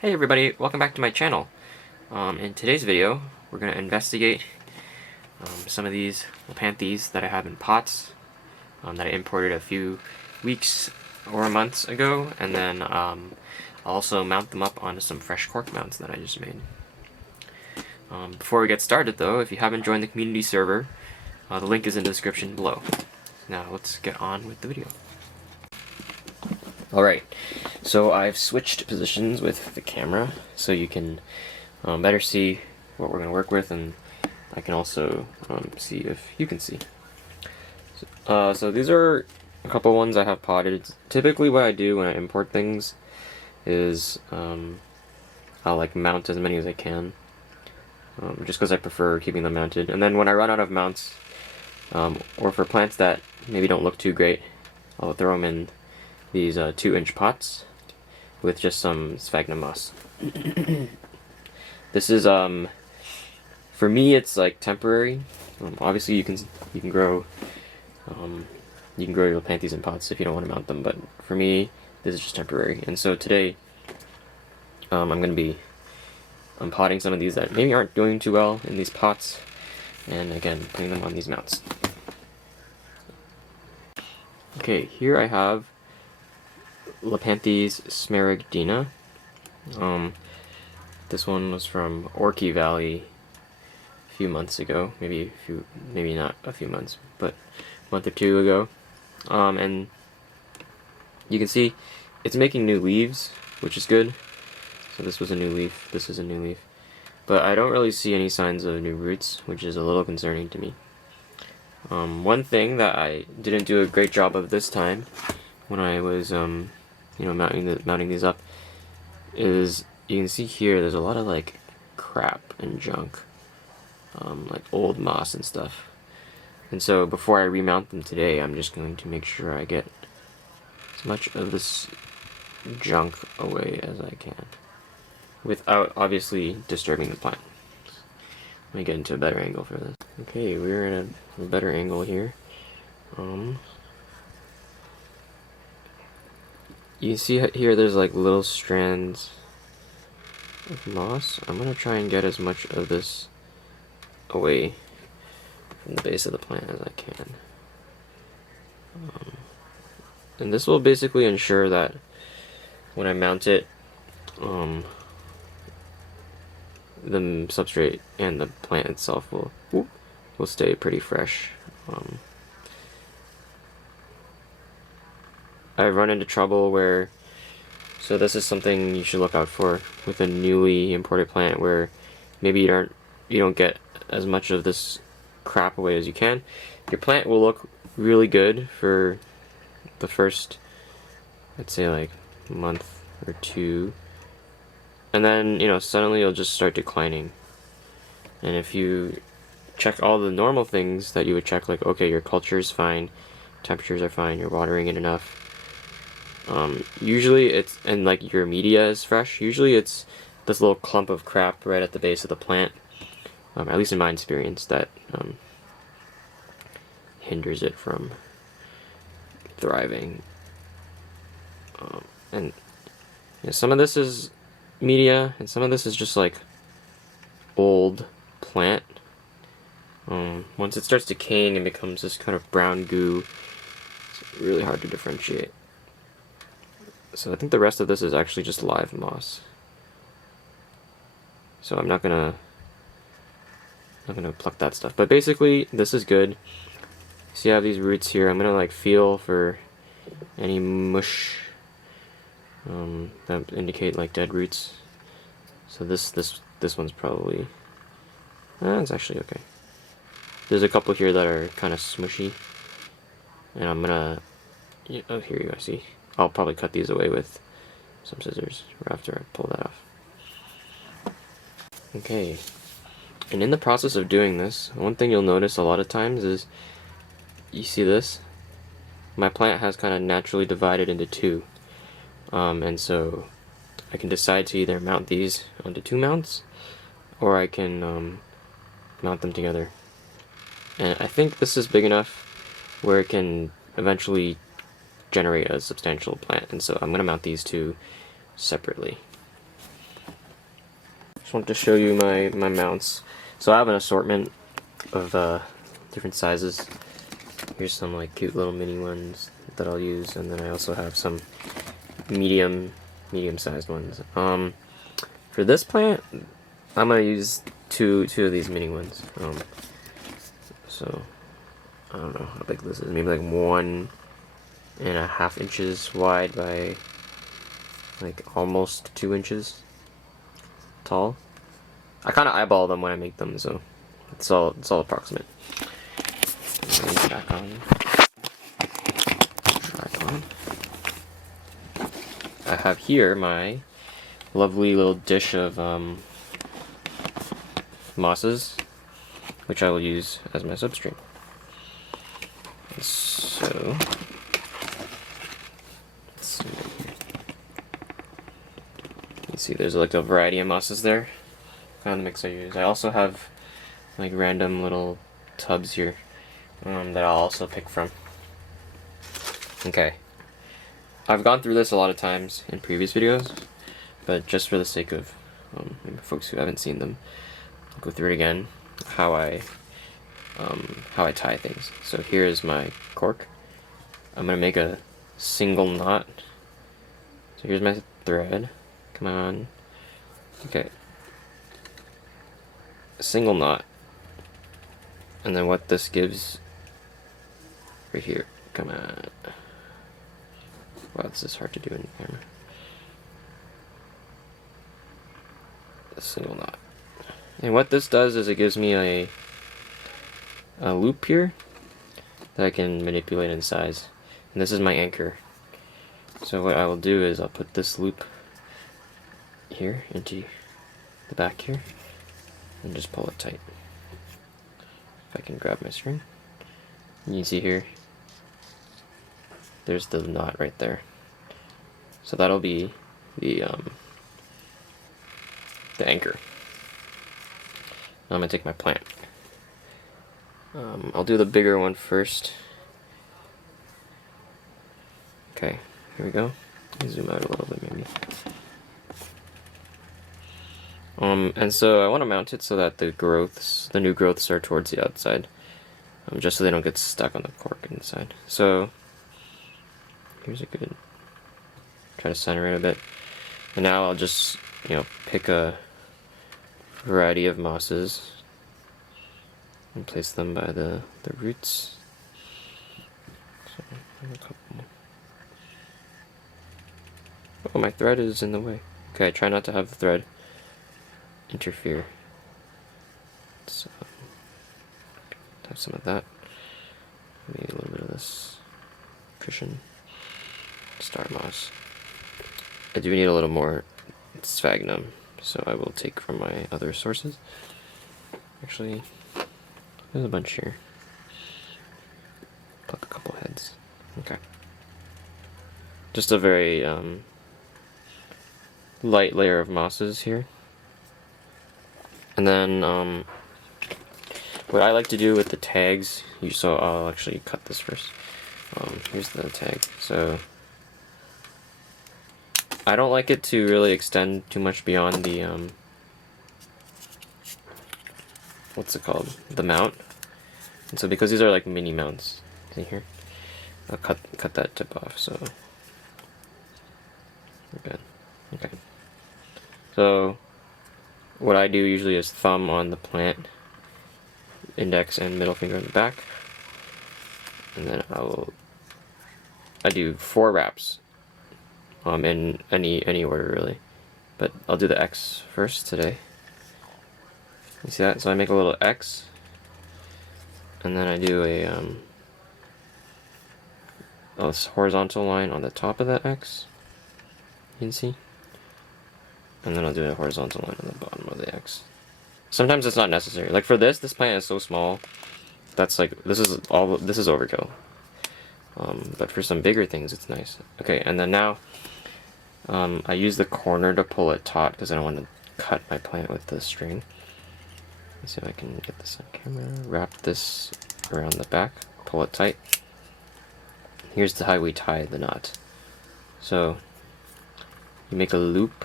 Hey everybody, welcome back to my channel. In today's video, we're going to investigate some of these Lapanthes that I have in pots that I imported a few weeks or months ago, and then I'll also mount them up onto some fresh cork mounts that I just made. Before we get started though, if you haven't joined the community server, the link is in the description below. Now let's get on with the video. Alright, so I've switched positions with the camera so you can better see what we're going to work with, and I can also see if you can see. So these are a couple ones I have potted. Typically what I do when I import things is I'll like mount as many as I can, just because I prefer keeping them mounted. And then when I run out of mounts, or for plants that maybe don't look too great, I'll throw them in these 2-inch pots with just some sphagnum moss. This is for me it's like temporary. Obviously you can grow your Lapanthes in pots if you don't want to mount them, but for me this is just temporary. And so today I'm going to be potting some of these that maybe aren't doing too well in these pots, and again putting them on these mounts. Okay, here I have Lapanthes smaragdina. This one was from Orchid Valley a few months ago, maybe not a few months, but a month or two ago. And you can see it's making new leaves, which is good. So this was a new leaf, this is a new leaf. But I don't really see any signs of new roots, which is a little concerning to me. One thing that I didn't do a great job of this time when I was mounting these up is, you can see here there's a lot of like crap and junk, like old moss and stuff. And so before I remount them today, I'm just going to make sure I get as much of this junk away as I can without obviously disturbing the plant. Let me get into a better angle for this. Okay, we're in a better angle here. You can see here there's like little strands of moss. I'm going to try and get as much of this away from the base of the plant as I can. And this will basically ensure that when I mount it, the substrate and the plant itself will stay pretty fresh. I've run into trouble where, so this is something you should look out for with a newly imported plant, where maybe you don't get as much of this crap away as you can. Your plant will look really good for the first, I'd say like month or two, and then suddenly it'll just start declining. And if you check all the normal things that you would check, like okay, your culture is fine, temperatures are fine, you're watering it enough, usually it's, and like your media is fresh, usually it's this little clump of crap right at the base of the plant, at least in my experience, that hinders it from thriving. And some of this is media, and some of this is just like old plant. Once it starts decaying and becomes this kind of brown goo, it's really hard to differentiate. So I think the rest of this is actually just live moss. So I'm not gonna pluck that stuff. But basically, this is good. See, I have these roots here. I'm gonna like feel for any mush that indicate like dead roots. So this one's probably, it's actually okay. There's a couple here that are kind of smushy, and I'm gonna, oh, here you go. See, I'll probably cut these away with some scissors after I pull that off. Okay, and in the process of doing this, one thing you'll notice a lot of times is, you see this? My plant has kind of naturally divided into two. And so I can decide to either mount these onto 2 mounts, or I can mount them together. And I think this is big enough where it can eventually generate a substantial plant, and so I'm going to mount these two separately. wanted to show you my mounts. So I have an assortment of different sizes. Here's some like cute little mini ones that I'll use, and then I also have some medium-sized ones. For this plant, I'm gonna use two of these mini ones. So I don't know how big this is. Maybe like 1.5 inches wide by like almost 2 inches tall. I kind of eyeball them when I make them, so it's all approximate. Back on. Tripod. I have here my lovely little dish of mosses, which I will use as my substrate. So let's see here. You see, there's like a variety of mosses there. Kind of the mix I use. I also have like random little tubs here that I'll also pick from. Okay, I've gone through this a lot of times in previous videos, but just for the sake of maybe folks who haven't seen them, I'll go through it again. How I tie things. So here is my cork. I'm gonna make a single knot. So here's my thread. Come on. Okay. A single knot. And then what this gives right here. Come on. Wow, this is hard to do in camera. A single knot. And what this does is it gives me a loop here that I can manipulate in size. And this is my anchor. So what I will do is I'll put this loop here into the back here and just pull it tight. If I can grab my string. You can see here, there's the knot right there. So that'll be the anchor. Now I'm gonna take my plant. I'll do the bigger one first. Okay, here we go. Zoom out a little bit maybe. And so I want to mount it so that the new growths are towards the outside, just so they don't get stuck on the cork inside. So here's a good, try to center it a bit. And now I'll just, pick a variety of mosses and place them by the roots. So I have a couple more. Oh, my thread is in the way. Okay, try not to have the thread interfere. So have some of that. Maybe a little bit of this cushion. Star moss. I do need a little more sphagnum, so I will take from my other sources. Actually, there's a bunch here. Pluck a couple heads. Okay. Just a very light layer of mosses here. And then what I like to do with the tags, so I'll actually cut this first. Here's the tag. So I don't like it to really extend too much beyond the what's it called? The mount. And so because these are like mini mounts, see here? I'll cut that tip off, so we're good. Okay. So what I do usually is thumb on the plant, index and middle finger in the back, and then I do 4 wraps, in any order really, but I'll do the X first today. You see that? So I make a little X, and then I do a horizontal line on the top of that X. You can see. And then I'll do a horizontal line on the bottom of the X. Sometimes it's not necessary. Like for this plant is so small. That's like, this is overkill. But for some bigger things, it's nice. Okay, and then now, I use the corner to pull it taut because I don't want to cut my plant with the string. Let's see if I can get this on camera. Wrap this around the back, pull it tight. Here's how we tie the knot. So, you make a loop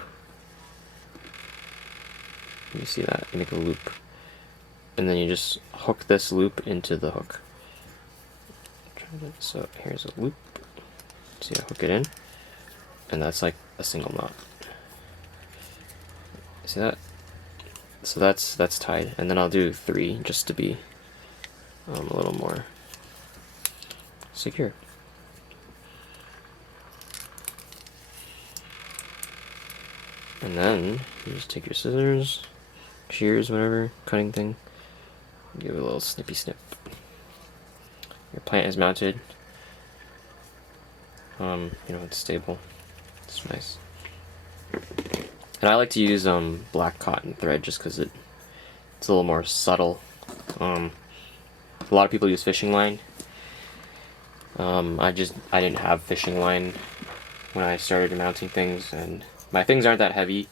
You see that? You make a loop. And then you just hook this loop into the hook. So here's a loop. See, I hook it in. And that's like a single knot. See that? So that's tied. And then I'll do 3 just to be a little more secure. And then you just take your scissors, shears, whatever, cutting thing, give it a little snippy snip. Your plant is mounted. You know, it's stable. It's nice. And I like to use black cotton thread just because it's a little more subtle. A lot of people use fishing line. I didn't have fishing line when I started mounting things, and my things aren't that heavy.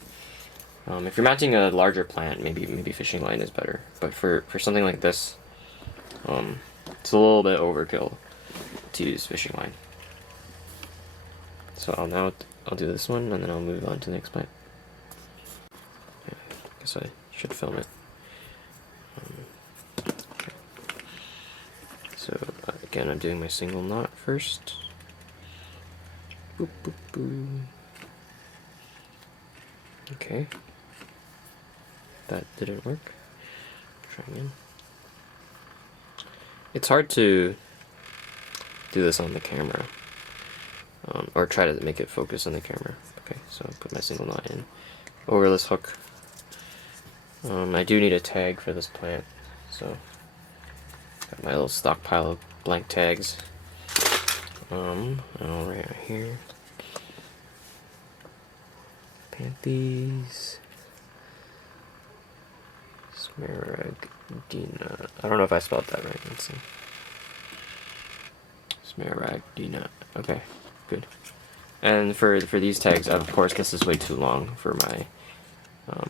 If you're mounting a larger plant, maybe fishing line is better. But for something like this, it's a little bit overkill to use fishing line. So I'll do this one, and then I'll move on to the next plant. I guess I should film it. Okay. So again, I'm doing my single knot first. Boop, boop, boop. Okay. That didn't work. Try again. It's hard to do this on the camera. Or try to make it focus on the camera. Okay, so I'll put my single knot in over this hook. I do need a tag for this plant, so got my little stockpile of blank tags. I'll write right here. Panthes. Smaragdina. I don't know if I spelled that right. Let's see. Smaragdina. Okay, good. And for these tags, of course, this is way too long for my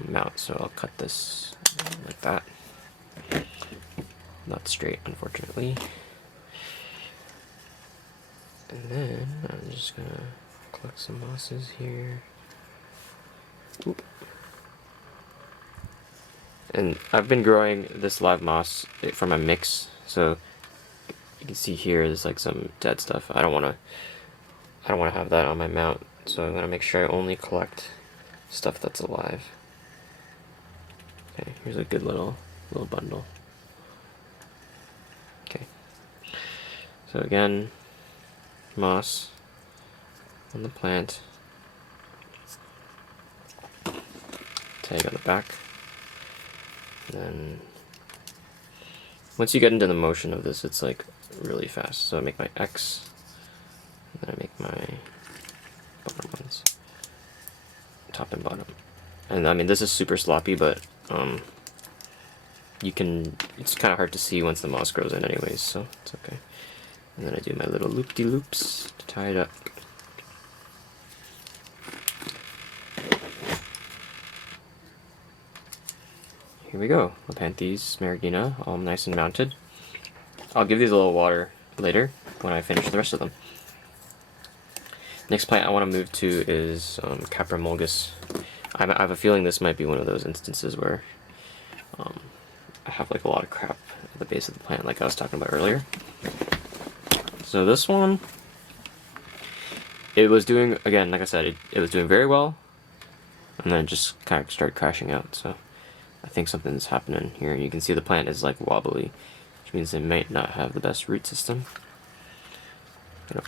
mount, so I'll cut this like that. Not straight, unfortunately. And then I'm just gonna collect some mosses here. Oop. And I've been growing this live moss from a mix, so you can see here there's like some dead stuff. I don't want to have that on my mount, so I'm gonna make sure I only collect stuff that's alive. Okay, here's a good little bundle. Okay. So again, moss on the plant. Tag on the back. And then once you get into the motion of this, it's like really fast. So I make my X, and then I make my bottom ones, top and bottom. And I mean, this is super sloppy, but it's kind of hard to see once the moss grows in anyways, so it's okay. And then I do my little loop-de-loops to tie it up. Here we go, Lepanthes, Smaragdina, all nice and mounted. I'll give these a little water later when I finish the rest of them. Next plant I want to move to is Caprimulgus. I have a feeling this might be one of those instances where I have like a lot of crap at the base of the plant, like I was talking about earlier. So this one, it was doing, again, like I said, it was doing very well, and then it just kind of started crashing out. So I think something's happening here. You can see the plant is like wobbly, which means it might not have the best root system.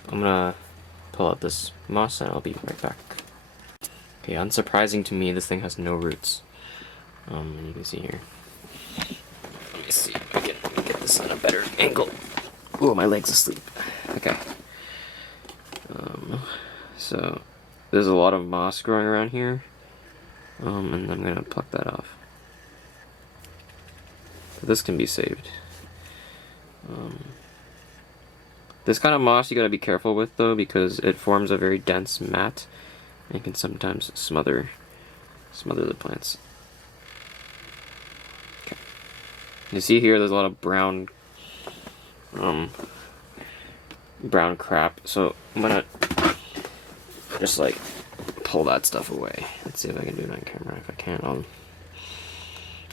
I'm gonna pull out this moss and I'll be right back. Okay, unsurprising to me, this thing has no roots. And you can see here. Let me see if I can get this on a better angle. Oh, my leg's asleep. Okay. So there's a lot of moss growing around here, and I'm gonna pluck that off. This can be saved. This kind of moss you gotta be careful with though, because it forms a very dense mat and can sometimes smother the plants. Okay. You see here there's a lot of brown crap, so I'm gonna just like pull that stuff away. Let's see if I can do it on camera. If I can't, I'll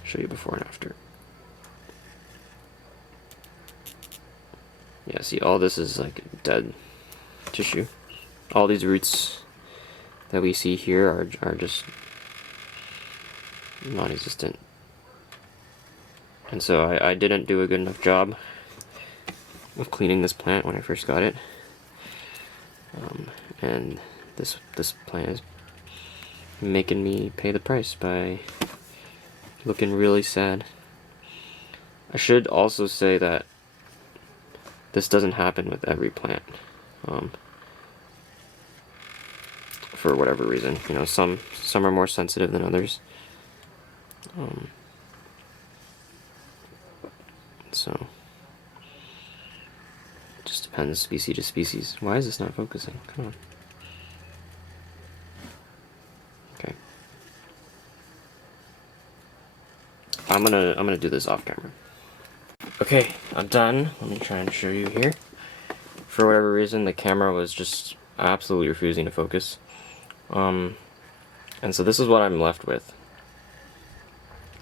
show you before and after. Yeah, see, all this is like dead tissue. All these roots that we see here are just non-existent. And so I didn't do a good enough job of cleaning this plant when I first got it. And this plant is making me pay the price by looking really sad. I should also say that this doesn't happen with every plant. For whatever reason, you know, some are more sensitive than others. So it just depends species to species. Why is this not focusing? Come on. Okay. I'm gonna do this off camera. Okay, I'm done. Let me try and show you here. For whatever reason, the camera was just absolutely refusing to focus. And so this is what I'm left with.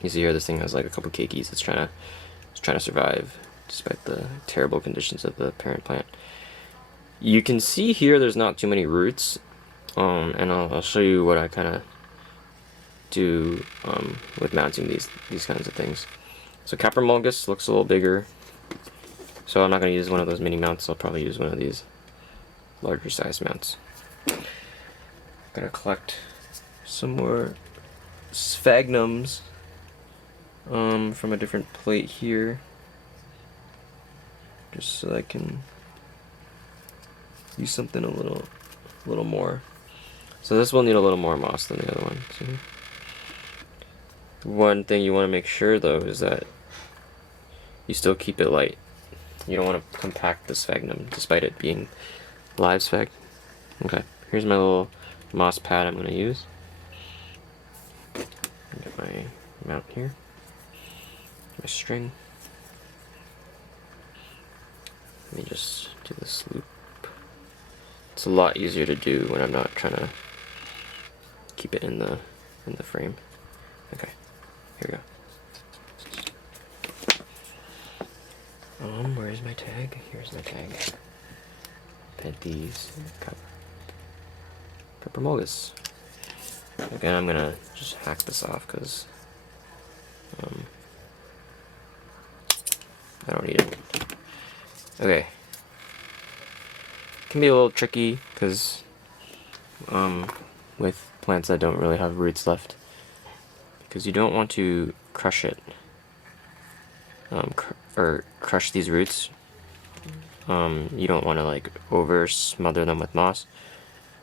You see here, this thing has like a couple keikis. It's trying to survive despite the terrible conditions of the parent plant. You can see here there's not too many roots, and I'll show you what I kind of do with mounting these kinds of things. So Caprimulgus looks a little bigger, so I'm not going to use one of those mini mounts. I'll probably use one of these larger size mounts. I'm going to collect some more sphagnums from a different plate here, just so I can use something a little more. So this will need a little more moss than the other one. See? One thing you want to make sure though is that you still keep it light. You don't want to compact the sphagnum despite it being live sphagnum. Okay, here's my little moss pad I'm going to use. Get my mount here, my string. Let me just do this loop. It's a lot easier to do when I'm not trying to keep it in the frame. Okay, here we go. Where's my tag? Here's my tag. Penthes Caprimulgus. Again, I'm gonna just hack this off because I don't need it. Okay. It can be a little tricky because with plants that don't really have roots left, because you don't want to crush it or crush these roots. You don't want to like over smother them with moss,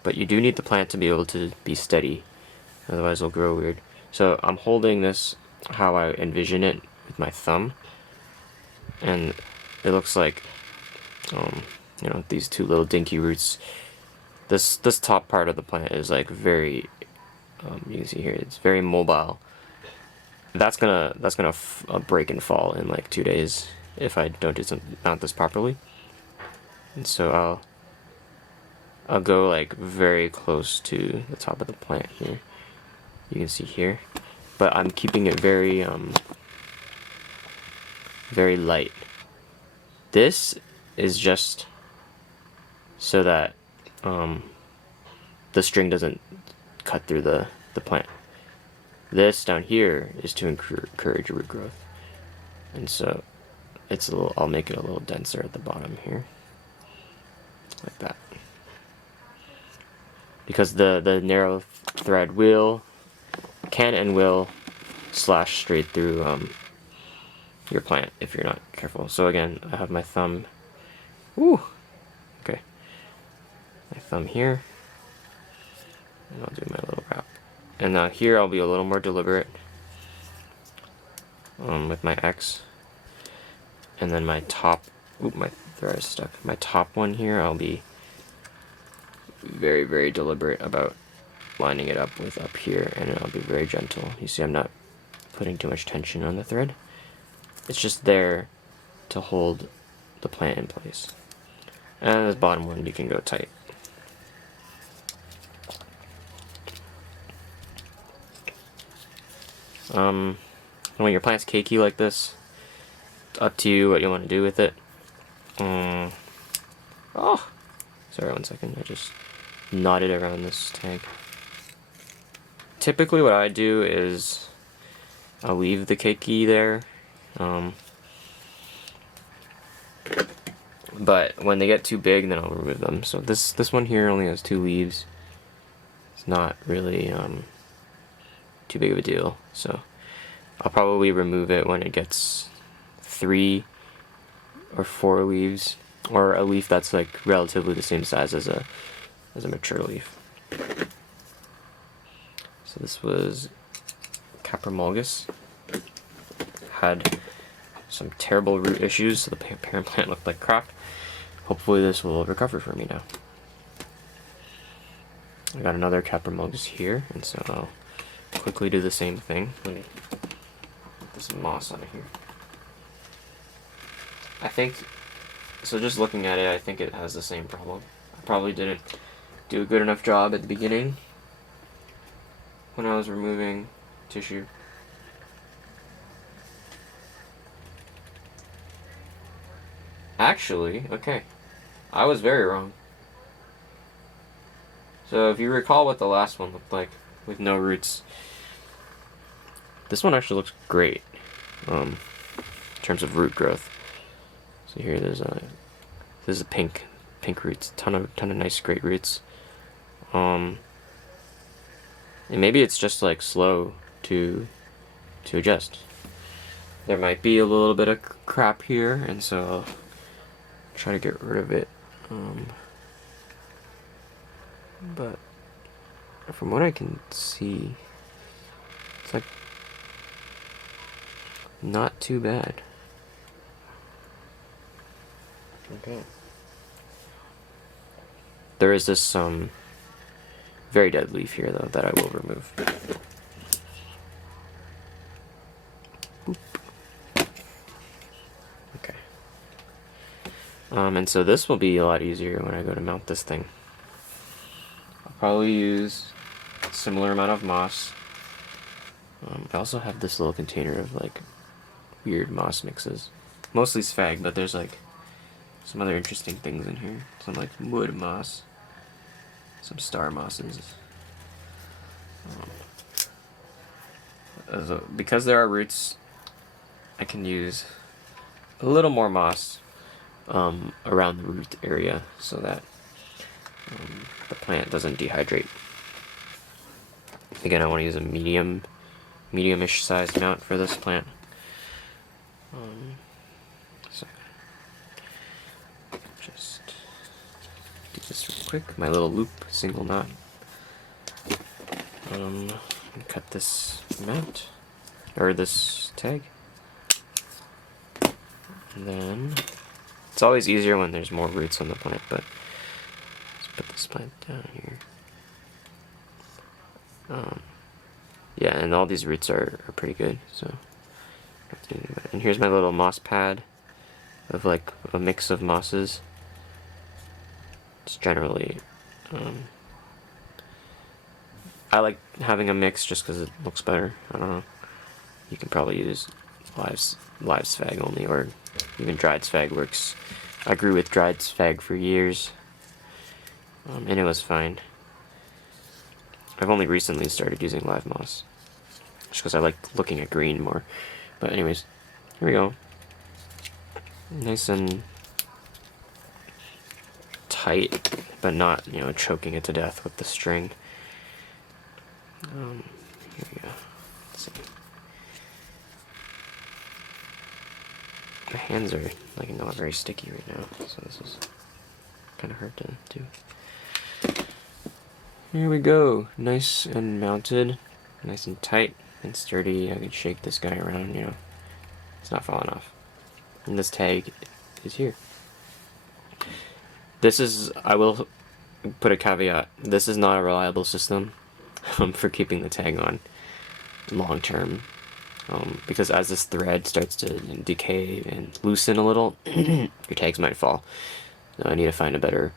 but you do need the plant to be able to be steady, otherwise it'll grow weird. So I'm holding this how I envision it with my thumb, and it looks like you know, these two little dinky roots. This top part of the plant is like very you can see here it's very mobile. That's gonna break and fall in like 2 days if I don't mount this properly. And so I'll go like very close to the top of the plant here. You can see here, but I'm keeping it very very light. This is just so that the string doesn't cut through the plant. This down here is to encourage root growth, and so it's a little. I'll make it a little denser at the bottom here, like that, because the narrow thread can and will slash straight through your plant if you're not careful. So again, I have my thumb. Woo. Okay. My thumb here, and I'll do my little wrap. And now here I'll be a little more deliberate with my X. And then my top, oop, my thread is stuck. My top one here, I'll be very, very deliberate about lining it up with up here, and I'll be very gentle. You see, I'm not putting too much tension on the thread. It's just there to hold the plant in place. And this bottom one, you can go tight. when your plant's cakey like this, it's up to you what you want to do with it. Oh, sorry, 1 second. I just knotted around this tag. Typically, what I do is I'll leave the cakey there. But when they get too big, then I'll remove them. So this one here only has 2 leaves. It's not really too big of a deal. So I'll probably remove it when it gets 3 or 4 leaves, or a leaf that's like relatively the same size as a mature leaf. So this was Caprimulgus. Had some terrible root issues, so the parent plant looked like crap. Hopefully this will recover for me now. I got another Caprimulgus here, and so I'll quickly do the same thing. Let me get this moss out of here. I think, so just looking at it, I think it has the same problem. I probably didn't do a good enough job at the beginning when I was removing tissue. Actually, okay, I was very wrong. So if you recall what the last one looked like, with no roots, this one actually looks great in terms of root growth. So here this is a pink roots, ton of nice great roots. And maybe it's just like slow to adjust. There might be a little bit of crap here, and so I'll try to get rid of it. But from what I can see, it's like not too bad. Okay. There is this very dead leaf here though that I will remove. Boop. Okay. And so this will be a lot easier when I go to mount this thing. I'll probably use a similar amount of moss. I also have this little container of like weird moss mixes. Mostly sphag, but there's like some other interesting things in here. Some like wood moss, some star mosses. Because there are roots, I can use a little more moss around the root area so that the plant doesn't dehydrate. Again, I want to use a medium-ish sized mount for this plant. So just do this real quick. My little loop, single knot. And cut this mount, or this tag. And then it's always easier when there's more roots on the plant, but let's put this plant down here. Yeah, and all these roots are pretty good, so. And here's my little moss pad of like a mix of mosses. It's generally, I like having a mix just because it looks better. I don't know. You can probably use live sphag only, or even dried sphag works. I grew with dried sphag for years, and it was fine. I've only recently started using live moss, just because I like looking at green more. But anyways, here we go. Nice and tight, but not, choking it to death with the string. Here we go. Let's see. My hands are not very sticky right now, so this is kind of hard to do. Here we go. Nice and mounted, nice and tight and sturdy. I can shake this guy around, it's not falling off. And this tag is here. This is, I will put a caveat, this is not a reliable system for keeping the tag on long term. Because as this thread starts to decay and loosen a little, your tags might fall. So I need to find a better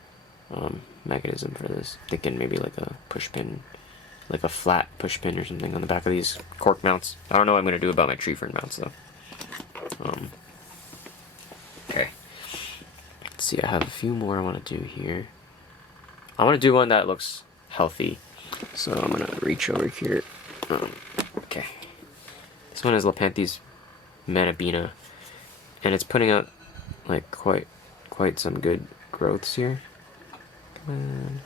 mechanism for this. Thinking maybe like a push pin like a flat push pin or something on the back of these cork mounts. I don't know what I'm gonna do about my tree fern mounts though. Okay. Let's see, I have a few more I want to do here. I want to do one that looks healthy, so I'm gonna reach over here. Okay. This one is Lepanthes manabina, and it's putting out like quite some good growths here. Come on.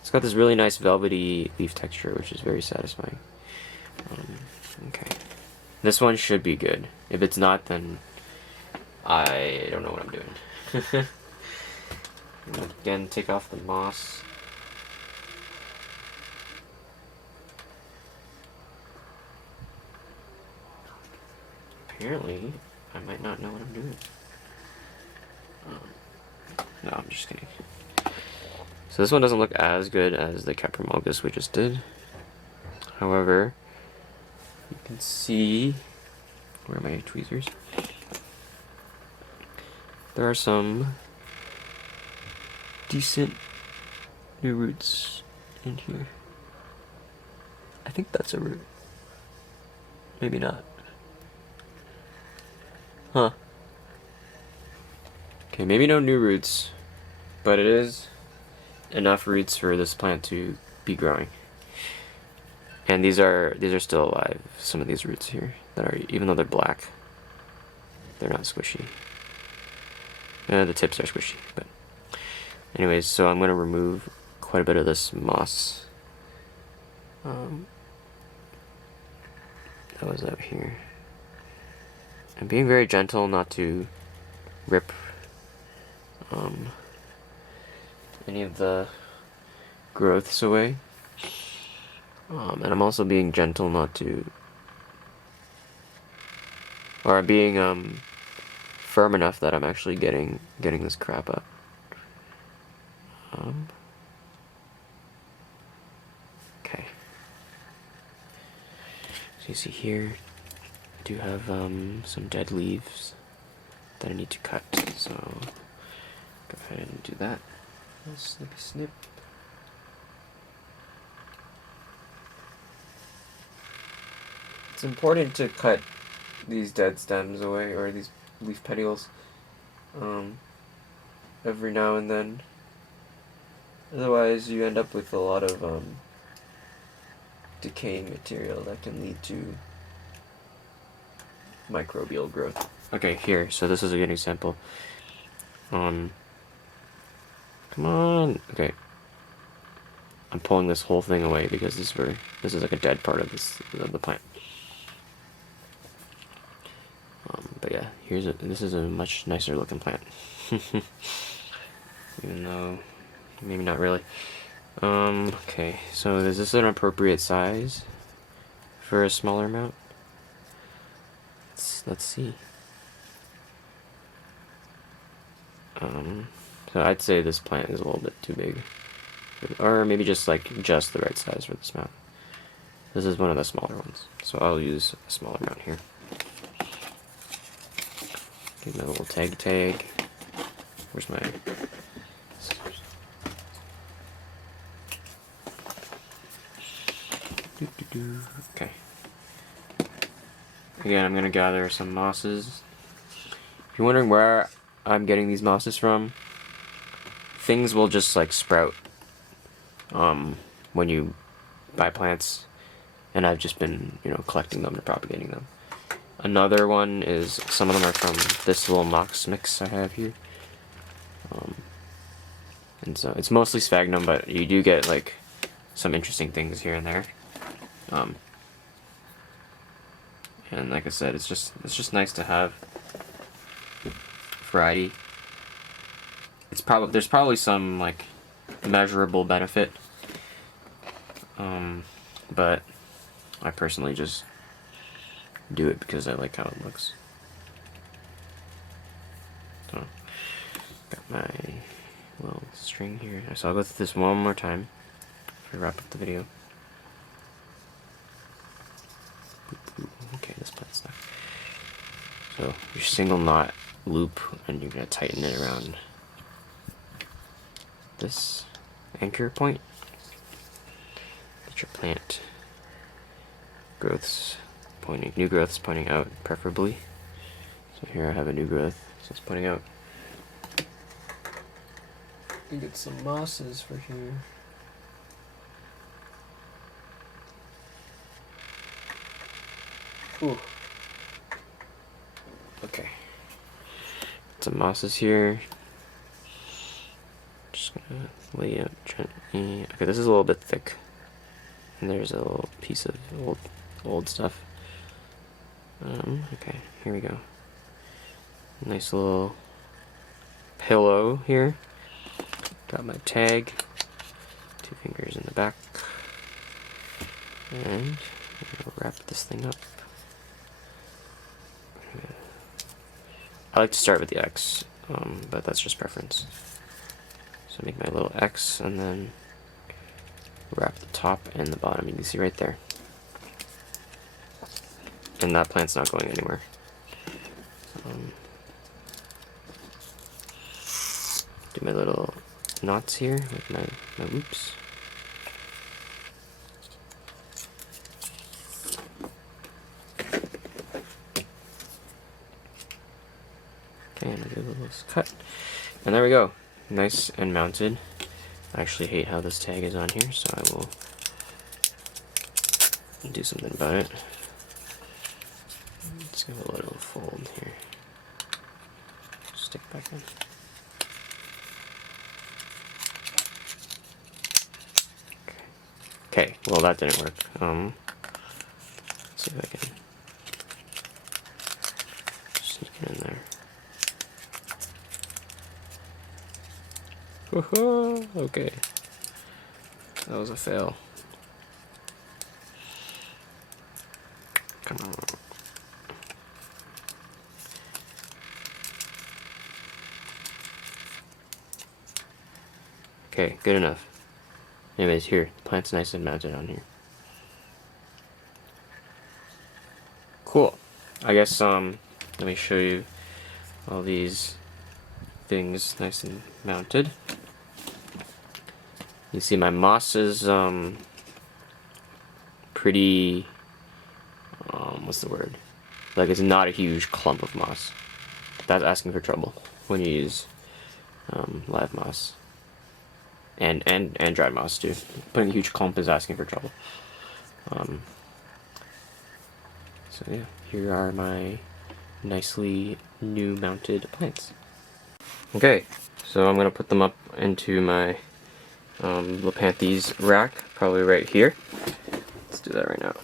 It's got this really nice velvety leaf texture, which is very satisfying. Okay. This one should be good. If it's not, then I don't know what I'm doing. Again, take off the moss. Apparently, I might not know what I'm doing. No, I'm just kidding. So this one doesn't look as good as the Caprimulgus we just did. However, you can see, where are my tweezers? There are some decent new roots in here. I think that's a root. Maybe not. Huh. Okay, maybe no new roots, but it is enough roots for this plant to be growing. And these are still alive. Some of these roots here that are, even though they're black, they're not squishy. The tips are squishy, but anyways, so I'm gonna remove quite a bit of this moss that was out here. I'm being very gentle not to rip any of the growths away. And I'm also being gentle not to, or I'm being firm enough that I'm actually getting this crap up. Okay. So you see here, I do have some dead leaves that I need to cut. So go ahead and do that. Snippy snip. It's important to cut these dead stems away, or these leaf petioles, every now and then. Otherwise, you end up with a lot of decaying material that can lead to microbial growth. Okay, here. So this is a good example. Come on. Okay. I'm pulling this whole thing away because this is like a dead part of the plant. But yeah, this is a much nicer looking plant. Even though, maybe not really. Okay, so is this an appropriate size for a smaller mount? Let's see. So I'd say this plant is a little bit too big. Or maybe just the right size for this mount. This is one of the smaller ones, so I'll use a smaller mount here. Get my little tag. Where's my scissors? Okay. Again, I'm gonna gather some mosses. If you're wondering where I'm getting these mosses from, things will just sprout when you buy plants, and I've just been collecting them and propagating them. Another one is, some of them are from this little mox mix I have here. And so it's mostly sphagnum, but you do get some interesting things here and there. And like I said, it's just nice to have variety. There's probably some measurable benefit, but I personally just do it because I like how it looks. So, got my little string here. So I'll go through this one more time before I wrap up the video. Okay, this plant's stuck. So your single knot loop, and you're gonna tighten it around this anchor point. Get your plant growths pointing, new growths pointing out preferably. So here I have a new growth, so it's pointing out. You get some mosses for here. Ooh. Okay. Some mosses here. Just gonna lay out gently. Okay, this is a little bit thick. And there's a little piece of old stuff. Okay, here we go. Nice little pillow here. Got my tag. 2 fingers in the back. And I'll wrap this thing up. I like to start with the X, but that's just preference. So make my little X and then wrap the top and the bottom. You can see right there. And that plant's not going anywhere. Do my little knots here with my loops. Okay, I'm gonna do a little cut. And there we go. Nice and mounted. I actually hate how this tag is on here, so I will do something about it. Let's give it a little fold here. Stick back in. Okay, well that didn't work. Let's see if I can sneak it in there. Woohoo! Okay. That was a fail. Come on. Okay, good enough. Anyways, here, the plant's nice and mounted on here. Cool. I guess, let me show you all these things nice and mounted. You see my moss is, pretty, what's the word? Like, it's not a huge clump of moss. That's asking for trouble when you use, live moss. And dried moss too. Putting a huge clump is asking for trouble. So yeah, here are my nicely new mounted plants. Okay, so I'm gonna put them up into my Lepanthes rack, probably right here. Let's do that right now.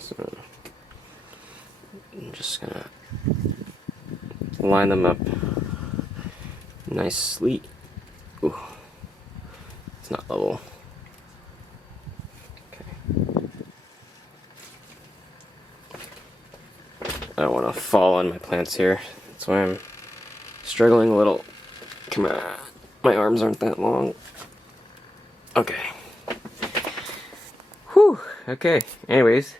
So I'm just gonna line them up nicely. Ooh, it's not level. Okay. I don't want to fall on my plants here. That's why I'm struggling a little. Come on. My arms aren't that long. Okay. Whew. Okay. Anyways,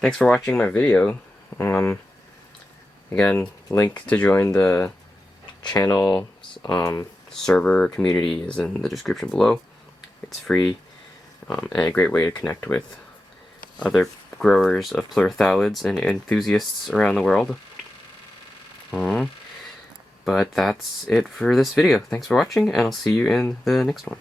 thanks for watching my video. Again, link to join the channel server community is in the description below. It's free and a great way to connect with other growers of pleurothalids and enthusiasts around the world. But that's it for this video. Thanks for watching, and I'll see you in the next one.